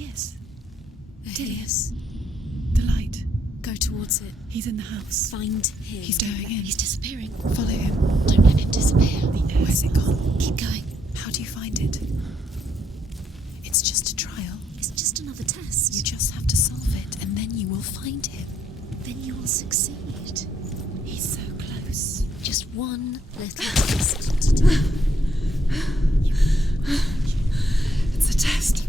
he is. Dillion. The light. Go towards it. He's in the house. Find him. He's going in. He's disappearing. Follow him. Don't let him disappear. Where's it gone? Keep going. How do you find it? It's just a trial. It's just another test. You just have to solve it, and then you will find him. Then you will succeed. He's so close. Just one little test to do. It's a test.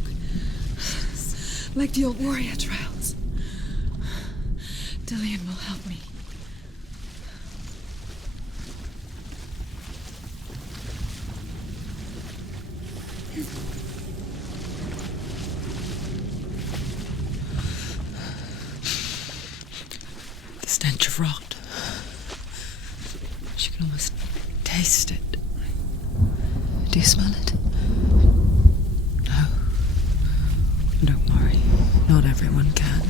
Like the old warrior trials. Dillion will help me. The stench of rot. She can almost taste it. Do you smell it? No. Don't worry. Not everyone can.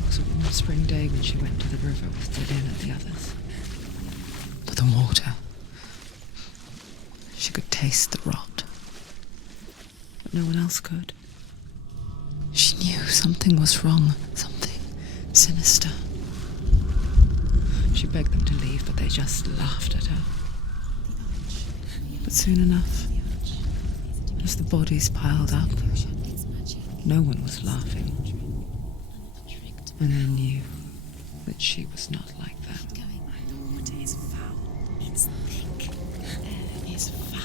It was one spring day when she went to the river with Dillion and the others. But the water. She could taste the rot. But no one else could. She knew something was wrong. Something sinister. She begged them to leave, but they just laughed at her. But soon enough, as the bodies piled up, no one was laughing. And they knew that she was not like them. The water is foul. It's thick. Air is foul.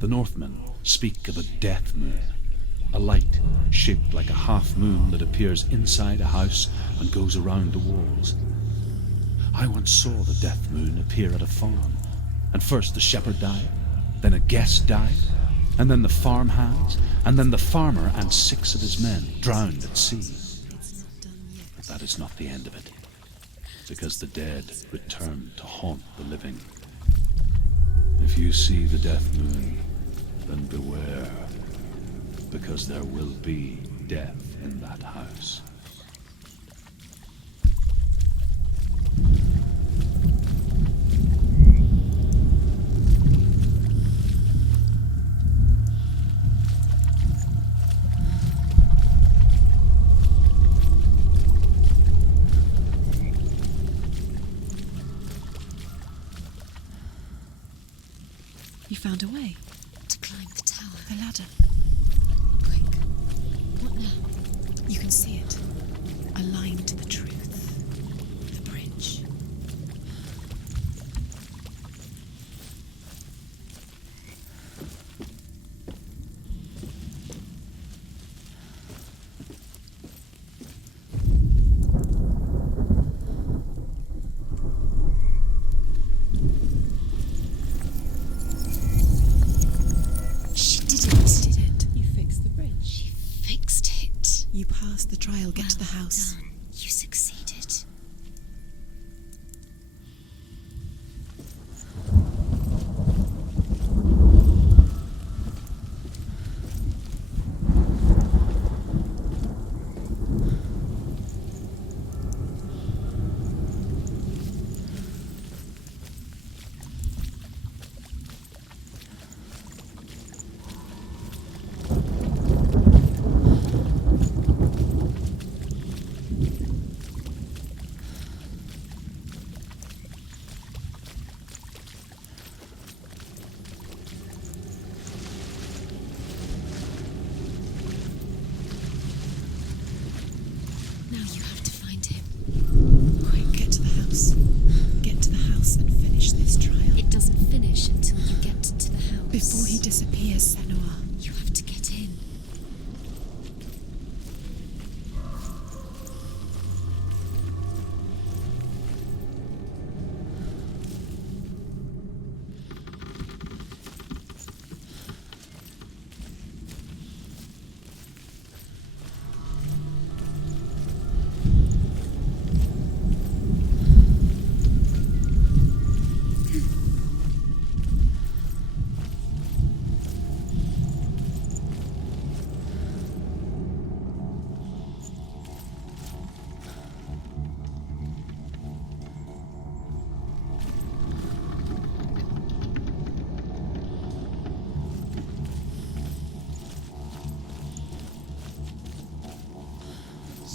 The Northmen speak of a death moon, a light shaped like a half moon that appears inside a house and goes around the walls. I once saw the death moon appear at a farm, and first the shepherd died, then a guest died, and then the farmhands, and then the farmer and 6 of his men drowned at sea. But that is not the end of it, because the dead return to haunt the living. If you see the death moon, then beware, because there will be death in that house. You found a way. To climb the tower. The ladder. Quick. What now? You can see it. A line to the truth. The bridge. You passed the trial, Get to the house. Done. You succeeded.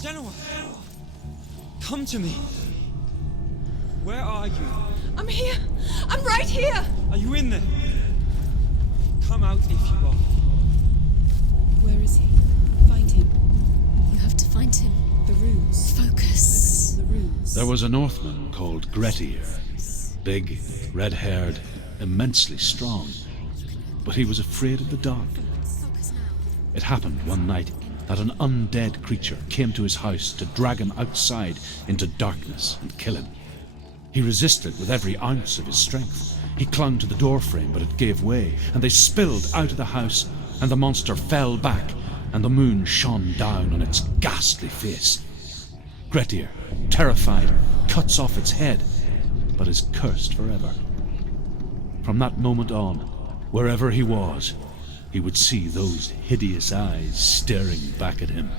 Senua! Come to me! Where are you? I'm here! I'm right here! Are you in there? Come out if you are. Where is he? Find him. You have to find him. The runes. Focus. The runes. There was a Northman called Grettir. Big, red-haired, immensely strong. But he was afraid of the dark. It happened one night that an undead creature came to his house to drag him outside into darkness and kill him. He resisted with every ounce of his strength. He clung to the doorframe, but it gave way, and they spilled out of the house, and the monster fell back, and the moon shone down on its ghastly face. Grettir, terrified, cuts off its head, but is cursed forever. From that moment on, wherever he was, he would see those hideous eyes staring back at him.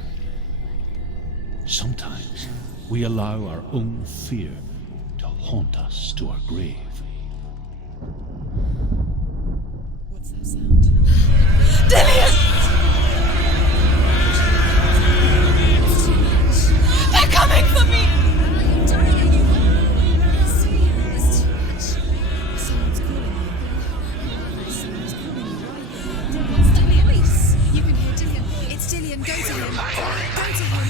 Sometimes we allow our own fear to haunt us to our grave. What's that sound? Dillion! They're coming for me! I'm dying. There's too much. Someone's calling me. Someone's calling me right. What's that voice? You can hear Dillion. It's Dillion. Go to him. Go to him.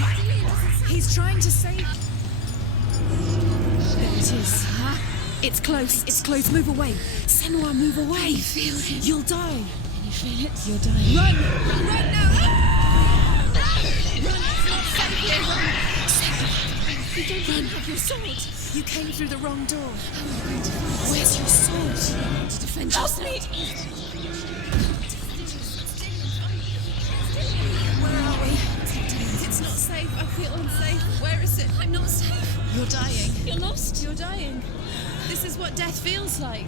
He's trying to save... There it is. Huh? It's close. It's close. Move away. Senua, move away. Can you feel it? You'll die. Can you feel it? You're dying. Run! Run now! Run! It's not safe here. Run! You don't have your sword. You came through the wrong door. How are you going to find us? Where's your sword? To defend yourself. Where are we? It's not safe. I feel unsafe. Where is it? I'm not safe. You're dying. You're lost. You're dying. This is what death feels like.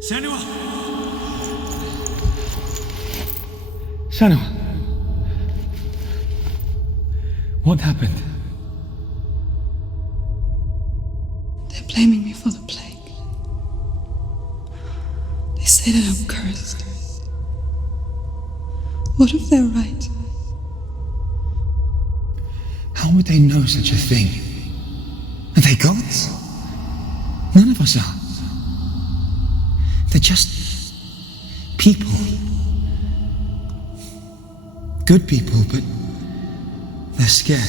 Senua! Senua! What happened? They're blaming me for the plague. They say that I'm cursed. What if they're right? How would they know such a thing? Are they gods? None of us are. They're just people. Good people, but they're scared.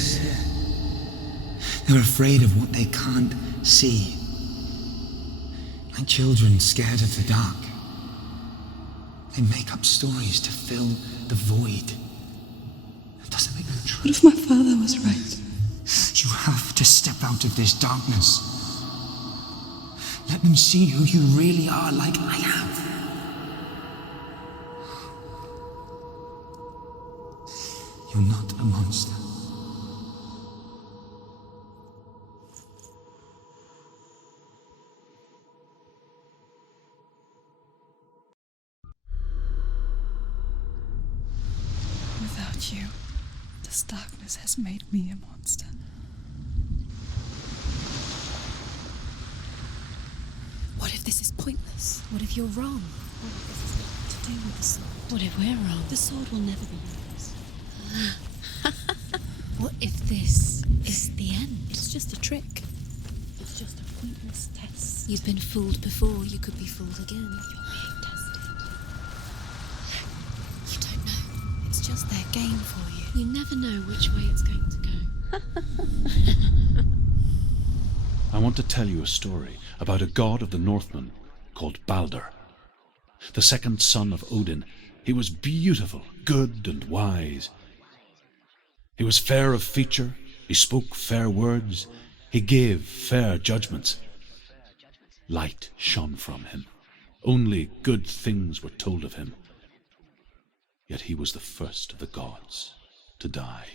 They're afraid of what they can't see. Like children scared of the dark. They make up stories to fill the void. That doesn't make them true. What if my father was right? You have to step out of this darkness. Let them see who you really are, like I have. You're not a monster. Without you, this darkness has made me a monster. What if this is pointless? What if you're wrong? What if this is nothing to do with the sword? What if we're wrong? The sword will never be yours. What if this is the end? It's just a trick. It's just a pointless test. You've been fooled before, you could be fooled again. You're being tested. You don't know. It's just their game for you. You never know which way it's going to go. I want to tell you a story about a god of the Northmen called Balder. The second son of Odin, he was beautiful, good and wise. He was fair of feature, he spoke fair words, he gave fair judgments. Light shone from him. Only good things were told of him. Yet he was the first of the gods to die.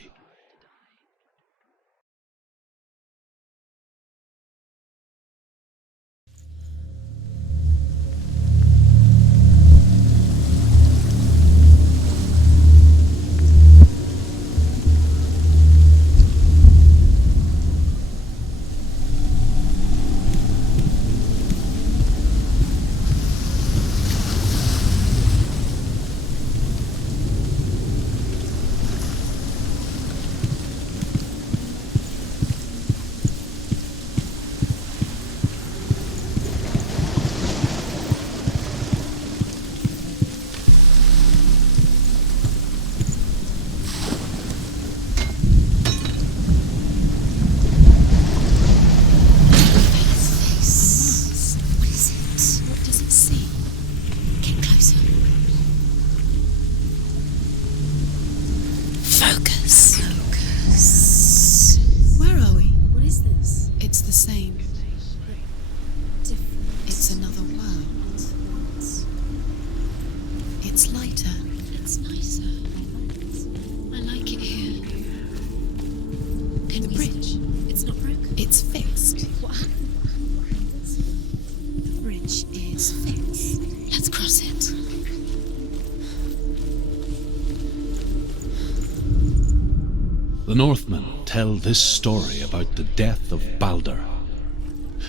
The Northmen tell this story about the death of Balder.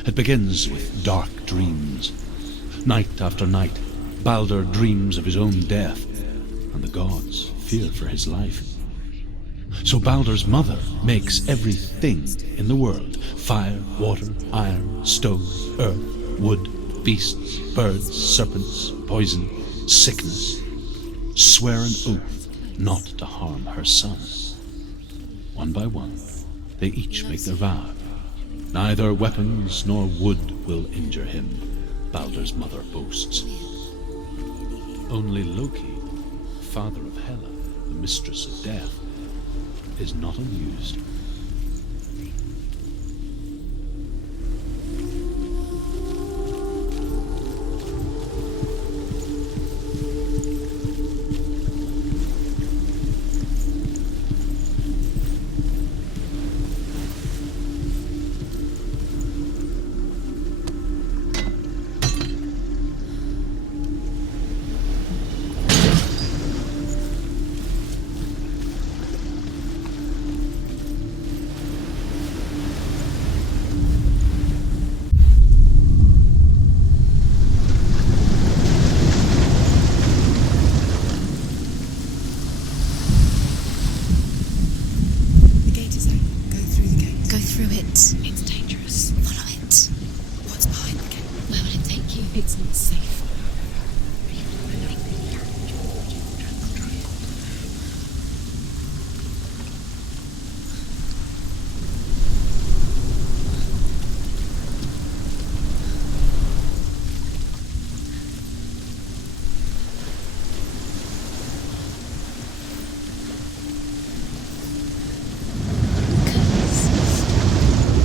It begins with dark dreams. Night after night, Balder dreams of his own death, and the gods fear for his life. So Balder's mother makes everything in the world, fire, water, iron, stone, earth, wood, beasts, birds, serpents, poison, sickness, swear an oath not to harm her son. One by one, they each make their vow. Neither weapons nor wood will injure him, Balder's mother boasts. Only Loki, father of Hela, the mistress of death, is not amused.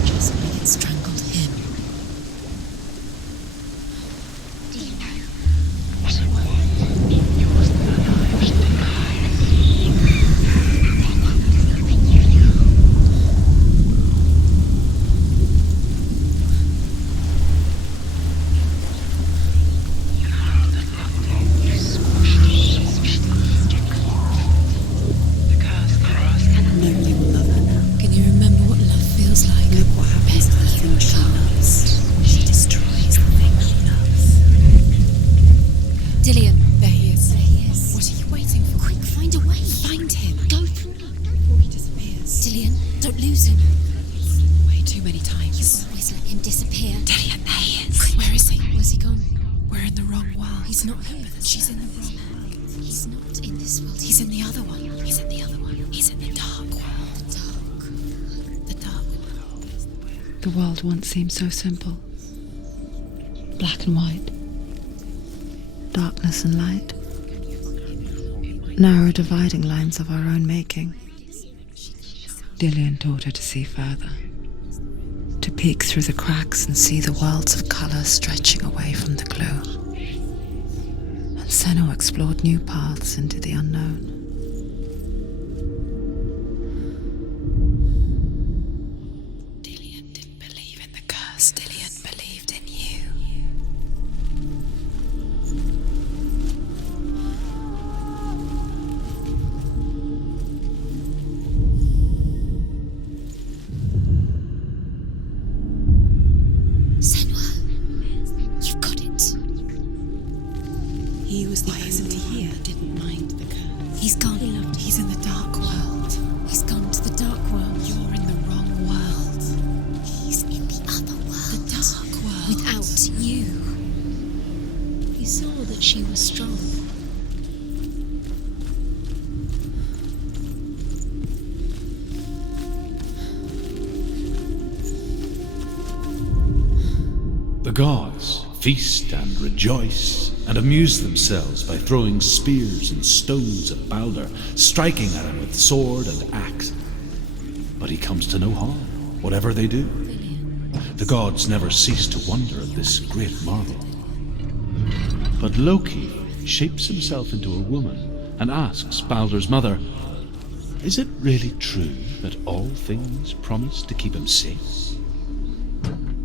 Just Dillion. Don't lose him. Way too many times. You always let him disappear. Dillion, there he is. Where is he? Where's he gone? We're in the wrong world. He's not here. She's in the wrong world. He's not in this world. He's in the other one. He's in the other one. He's in the dark world. The dark world. The world once seemed so simple. Black and white. Darkness and light. Narrow dividing lines of our own making. Dillion taught her to see further. To peek through the cracks and see the worlds of colour stretching away from the glow. And Senua explored new paths into the unknown. Dillion didn't believe in the curse. Dillion believed in you. Senua, you've got it. He was the only one that didn't mind the curse. He's gone. He's in the dark world. He's gone to the dark world. You're in the wrong world. He's in the other world. The dark world. Without you. He saw that she was strong. The gods feast and rejoice and amuse themselves by throwing spears and stones at Balder, striking at him with sword and axe. But he comes to no harm, whatever they do. The gods never cease to wonder at this great marvel. But Loki shapes himself into a woman and asks Balder's mother, "Is it really true that all things promise to keep him safe?"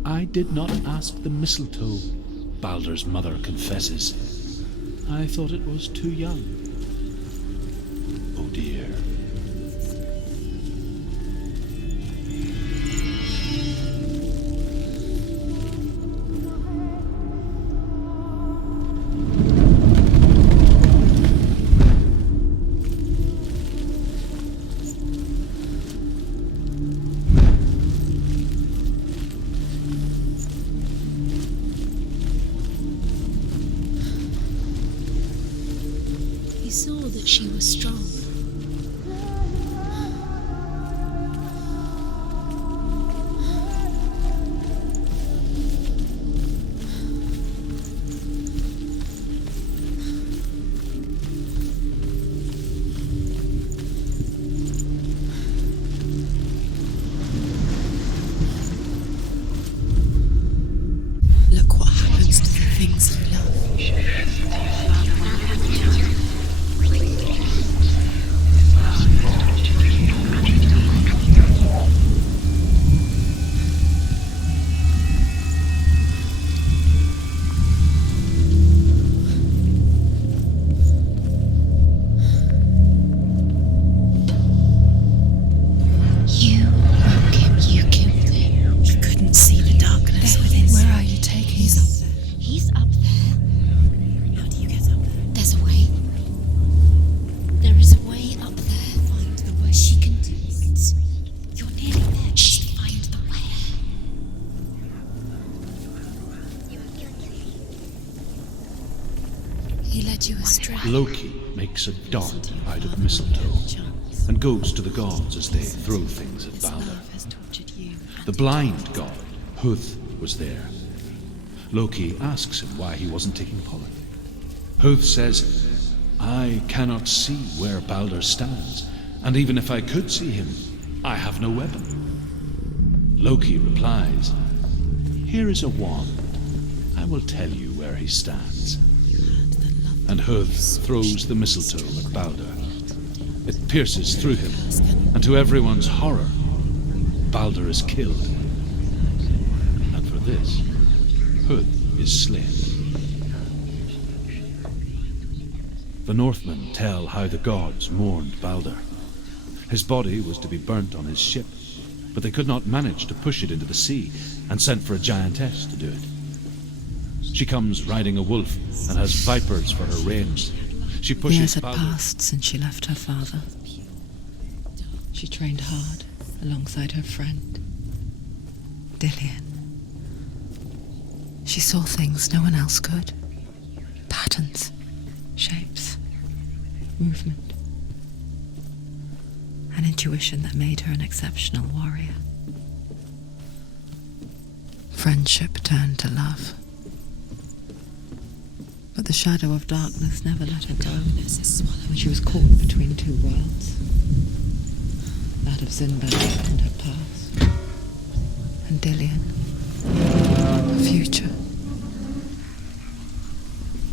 "I did not ask the mistletoe," Balder's mother confesses. "I thought it was too young." Oh dear. He saw that she was strong. Look what happens to the things you love. You broke him. You killed him. You couldn't see the darkness within. Where are you taking He's me? up there. He's up there. How do you get up there? There's a way. There is a way up there. Find the way. She can do it. You're nearly there. She can find the way. He led you astray. Loki makes a dart out of mistletoe and goes to the gods as they throw things at Balder. Love has tortured you. The blind god, Huth, was there. Loki asks him why he wasn't taking part. Huth says, "I cannot see where Balder stands, and even if I could see him, I have no weapon." Loki replies, "Here is a wand. I will tell you where he stands." And Huth throws the mistletoe at Balder. It pierces through him, and to everyone's horror, Balder is killed. And for this, Huth is slain. The Northmen tell how the gods mourned Balder. His body was to be burnt on his ship, but they could not manage to push it into the sea, and sent for a giantess to do it. She comes riding a wolf and has vipers for her reins. She pushes Years had Balder. passed since she left her father. She trained hard, alongside her friend, Dillion. She saw things no one else could. Patterns, shapes, movement. An intuition that made her an exceptional warrior. Friendship turned to love. But the shadow of darkness never let her go. She was caught between two worlds. That of Sinbad and her past. And Dillion, her future.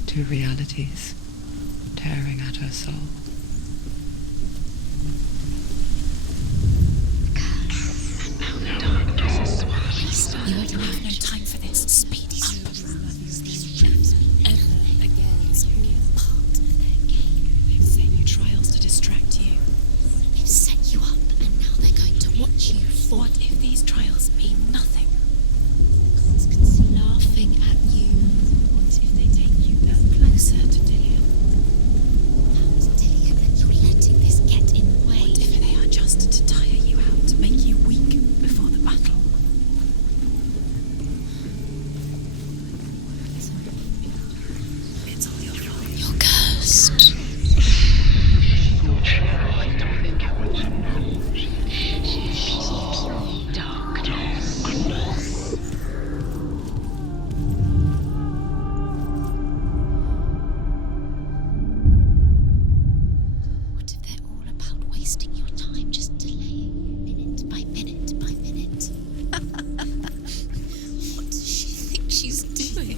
Two realities tearing at her soul. You won't have no time for this. Speed up. These ships ever again. It's all part of their game. They've set you trials to distract you. They've set you up, and now they're going to watch you fall. What if these trials mean nothing? God's laughing at you. What if they take you no closer to Dillion? How's Dillion that you're letting this get in the way? What if they are just to tire you out, to make you weak before the battle? It's all your fault. You're cursed. What if they're all about wasting your time, just delaying minute by minute by minute? What does she think she's doing?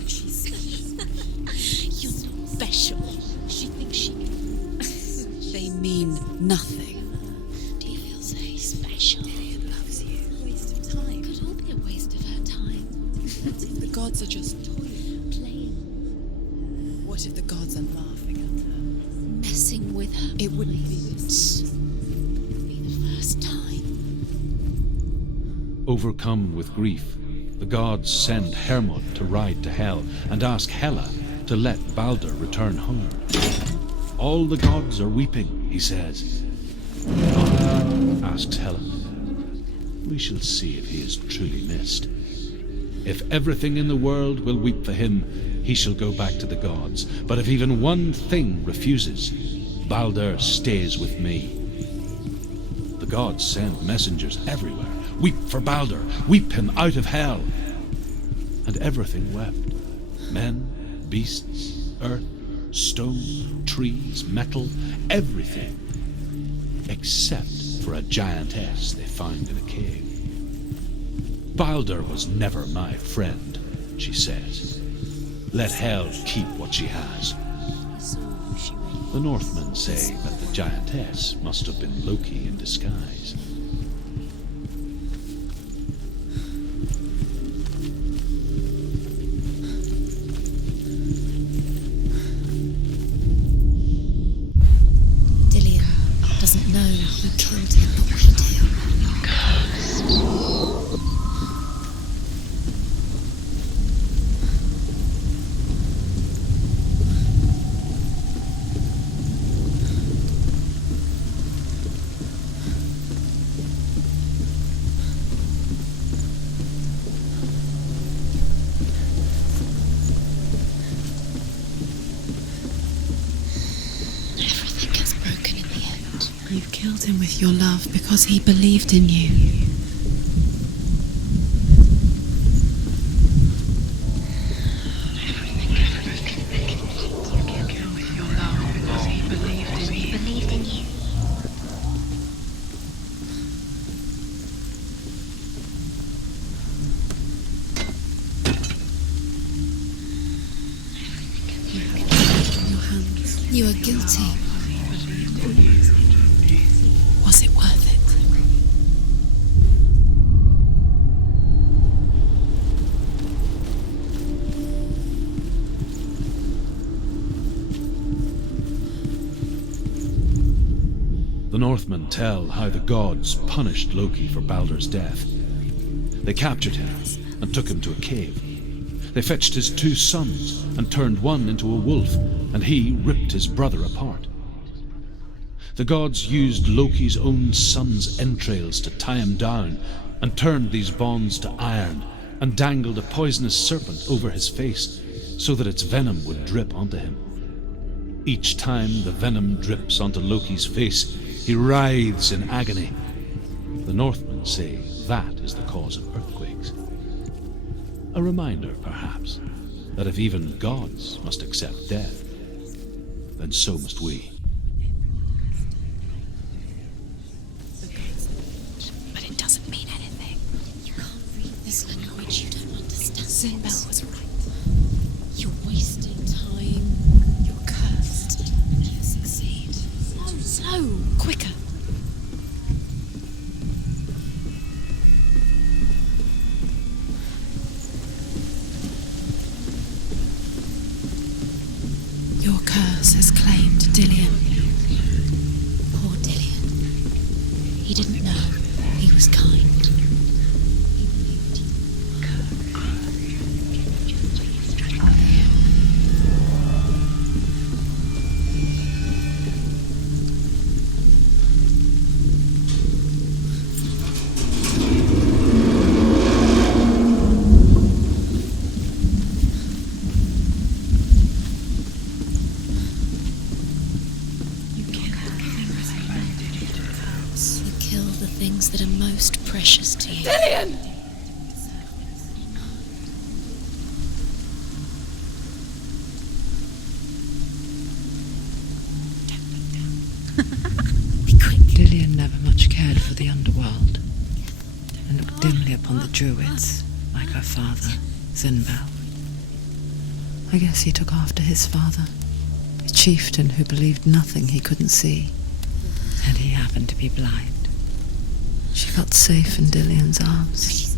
You're not special. She thinks she can. They mean nothing. Do you feel so special? Dillion loves you. Waste of time. Could all be a waste of her time. What if the gods are just toying, playing? What if the gods are laughing at her? Messing with her. It wouldn't be this. It would be the first time. Overcome with grief, the gods send Hermod to ride to Hell and ask Hela to let Balder return home. All the gods are weeping, he says. "Why?" asks Hela. "We shall see if he is truly missed. If everything in the world will weep for him, he shall go back to the gods. But if even one thing refuses, Balder stays with me." The gods send messengers everywhere. "Weep for Balder! Weep him out of Hell!" And everything wept. Men, beasts, earth, stone, trees, metal, everything. Except for a giantess they found in a cave. "Balder was never my friend," she says. "Let Hell keep what she has." The Northmen say that the giantess must have been Loki in disguise. Dillion doesn't know who killed him, but we do. Everything gets broken in the end. You killed him with your love because he believed in you. You are guilty. Was it worth it? The Northmen tell how the gods punished Loki for Balder's death. They captured him and took him to a cave. They fetched his two sons and turned one into a wolf, and he ripped his brother apart. The gods used Loki's own son's entrails to tie him down, and turned these bonds to iron, and dangled a poisonous serpent over his face, so that its venom would drip onto him. Each time the venom drips onto Loki's face, he writhes in agony. The Northmen say that is the cause of earthquakes. A reminder, perhaps, that if even gods must accept death, then so must we. But it doesn't mean anything. You can't read this language, you don't understand. Sinbel was right. You're wasting time. You're cursed. You succeed. So, quicker. Your curse has claimed Dillion. Poor Dillion. He didn't know. He was kind. He believed you. You kill the things that are most precious to you. Dillion! Dillion never much cared for the underworld, and looked dimly upon the druids, like her father, Sinbel. I guess he took after his father, a chieftain who believed nothing he couldn't see, and he happened to be blind. She felt safe in Dillion's arms,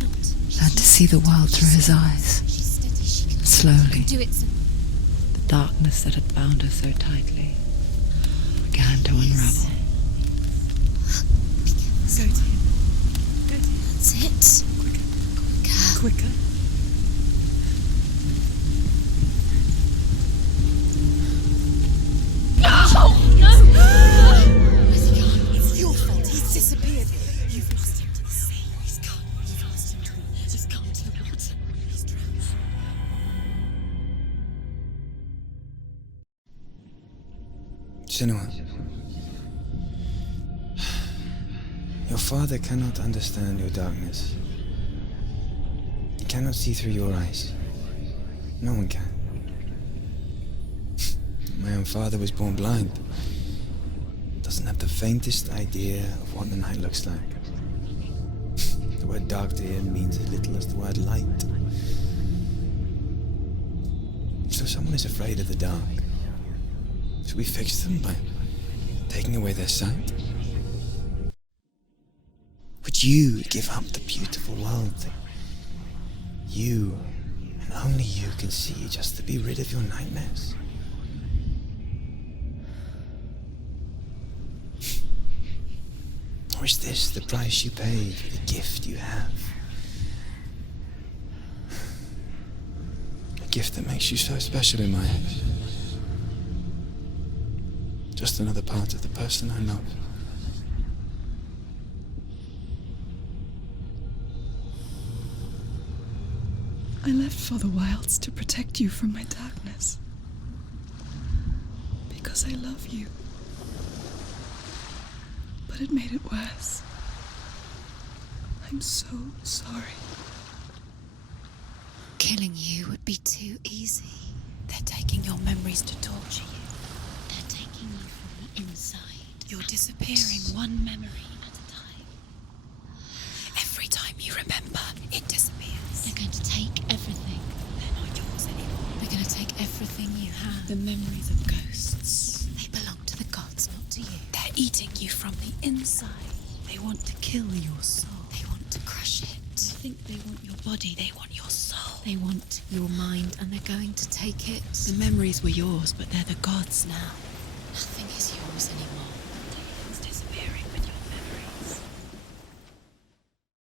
learned to see the world through his eyes. Slowly, Do it. the darkness that had bound her so tightly began to unravel. Go to him. That's it. Quicker. No! Where's he gone? It's your fault. He's disappeared. You've lost him to the sea. He's gone. You've lost him to him. He's gone to the water. He's drowned. Senua, your father cannot understand your darkness. He cannot see through your eyes. No one can. My own father was born blind. Doesn't have the faintest idea of what the night looks like. The word dark to him means as little as the word light. So someone is afraid of the dark. Should we fix them by taking away their sight? Would you give up the beautiful world that you and only you can see just to be rid of your nightmares? Or is this the price you pay for the gift you have? A gift that makes you so special in my eyes. Just another part of the person I love. I left for the wilds to protect you from my darkness. Because I love you. But it made it worse. I'm so sorry. Killing you would be too easy. They're taking your memories to torture you. They're taking you from the inside. You're disappearing one memory at a time. Every time you remember, it disappears. They're going to take everything. They're not yours anymore. They're going to take everything you have. The memories of ghosts. They belong to the gods, not to you. They're eating you from the inside. They want to kill your soul. They want to crush it. You think they want your body, they want your soul. They want your mind, and they're going to take it. The memories were yours, but they're the gods now. Nothing is yours anymore.